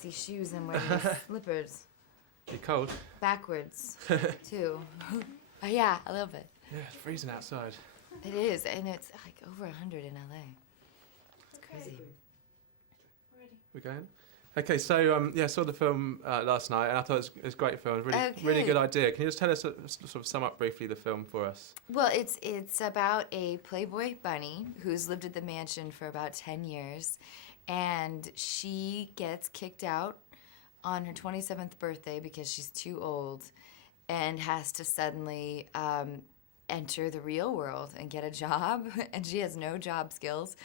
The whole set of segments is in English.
See shoes, I'm wearing these slippers. You cold? Backwards, too. Yeah, I love it. Yeah, it's freezing outside. It is, and it's like over 100 in LA. It's crazy. We're going? Okay, so yeah, I saw the film last night, and I thought it was a great film. Really good idea. Can you just tell us, sort of sum up briefly the film for us? Well, it's about a Playboy bunny who's lived at the mansion for about 10 years, and she gets kicked out on her 27th birthday because she's too old and has to suddenly enter the real world and get a job, and she has no job skills.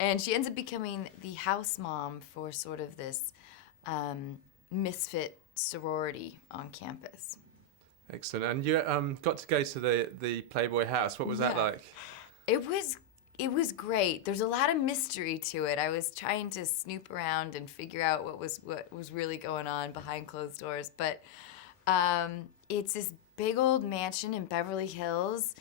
And she ends up becoming the house mom for sort of this misfit sorority on campus. Excellent. And you got to go to the Playboy house. What was that like? It was great. There's a lot of mystery to it. I was trying to snoop around and figure out what was really going on behind closed doors. But it's this big old mansion in Beverly Hills,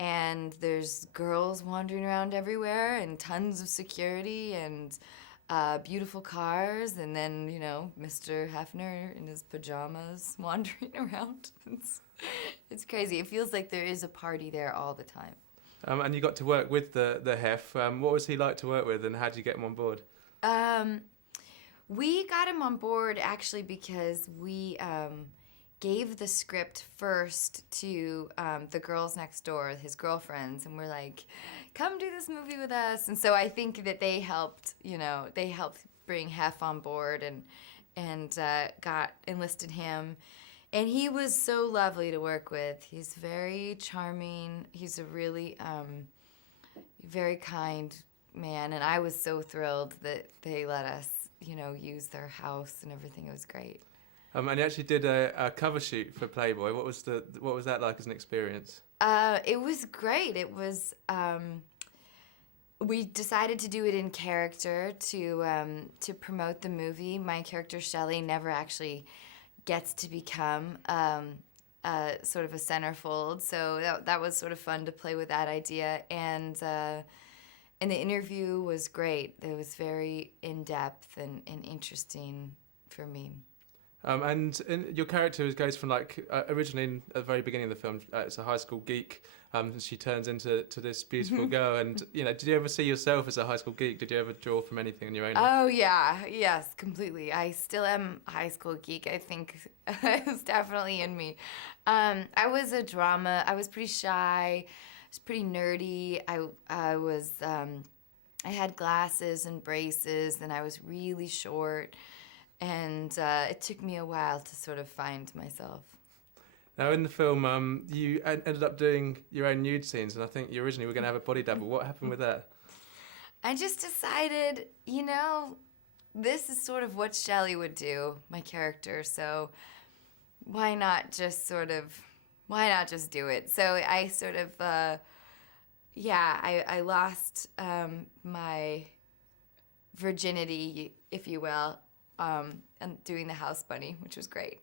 and there's girls wandering around everywhere and tons of security and beautiful cars, and then, you know, Mr. Hefner in his pajamas wandering around. It's crazy. It feels like there is a party there all the time. And you got to work with the Hef. What was he like to work with, and how did you get him on board? We got him on board actually because we gave the script first to the girls next door, his girlfriends, and we're like, come do this movie with us. And so I think that they helped bring Hef on board and enlisted him. And he was so lovely to work with. He's very charming. He's a really very kind man, and I was so thrilled that they let us, you know, use their house and everything. It was great. And you actually did a cover shoot for Playboy. What was that like as an experience? It was great. It was. We decided to do it in character to promote the movie. My character Shelley never actually gets to become sort of a centerfold, so that was sort of fun to play with that idea. And the interview was great. It was very in depth and interesting for me. And your character goes from originally at the very beginning of the film, it's a high school geek. She turns into this beautiful girl, and did you ever see yourself as a high school geek? Did you ever draw from anything in your own life? Oh yeah, yes, completely. I still am a high school geek. I think it's definitely in me. I was pretty shy. I was pretty nerdy. I had glasses and braces, and I was really short. And it took me a while to sort of find myself. Now, in the film, you ended up doing your own nude scenes, and I think you originally were going to have a body double. What happened with that? I just decided, this is sort of what Shelley would do, my character, so why not just do it? So I sort of, I lost my virginity, if you will, and doing the house bunny, which was great.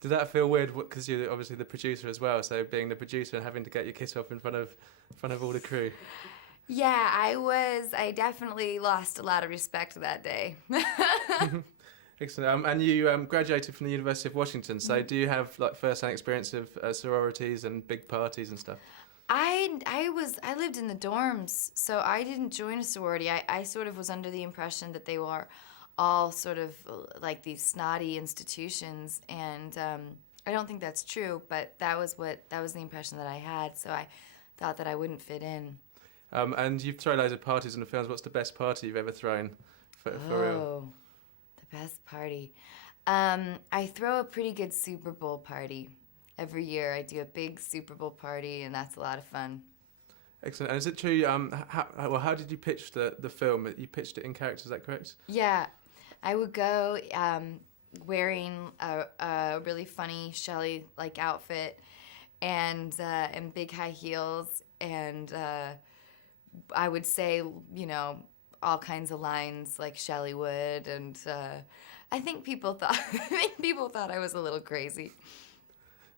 Did that feel weird? Because you're obviously the producer as well, so being the producer and having to get your kiss off in front of all the crew. Yeah, I definitely lost a lot of respect that day. Excellent. And you graduated from the University of Washington, so do you have first-hand experience of sororities and big parties and stuff? I lived in the dorms, so I didn't join a sorority. I sort of was under the impression that they were all sort of like these snotty institutions, and I don't think that's true, but that was the impression that I had, so I thought that I wouldn't fit in. And you've thrown loads of parties in the films. What's the best party you've ever thrown for real? The best party. I throw a pretty good Super Bowl party. Every year I do a big Super Bowl party, and that's a lot of fun. Excellent. And is it true, how did you pitch the film? You pitched it in character, is that correct? Yeah. I would go wearing a really funny Shelley-like outfit and big high heels, and I would say, all kinds of lines like Shelley would, and I think people thought I was a little crazy.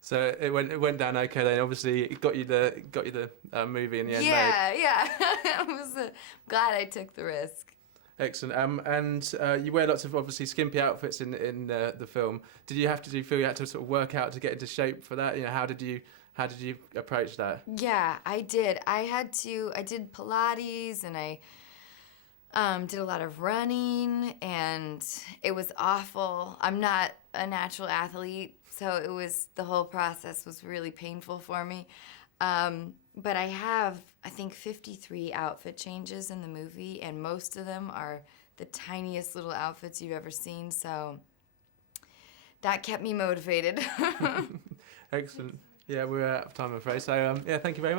So it went down okay then. Obviously, it got you the movie in the end. Yeah. I was glad I took the risk. Excellent. And you wear lots of obviously skimpy outfits in the film. Did you feel you had to sort of work out to get into shape for that? You know, how did you approach that? Yeah, I did. I did Pilates, and I did a lot of running, and it was awful. I'm not a natural athlete, so the whole process was really painful for me. But I have, I think, 53 outfit changes in the movie, and most of them are the tiniest little outfits you've ever seen, so that kept me motivated. Excellent. Yeah, we're out of time, I'm afraid. So, yeah, thank you very much.